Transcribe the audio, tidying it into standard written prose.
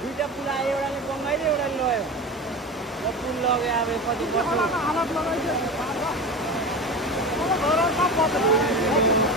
दुईटा पुल आयो एउटाले बङ्गाइदियो एउटाले लग्यो पुल लग्यो अब कति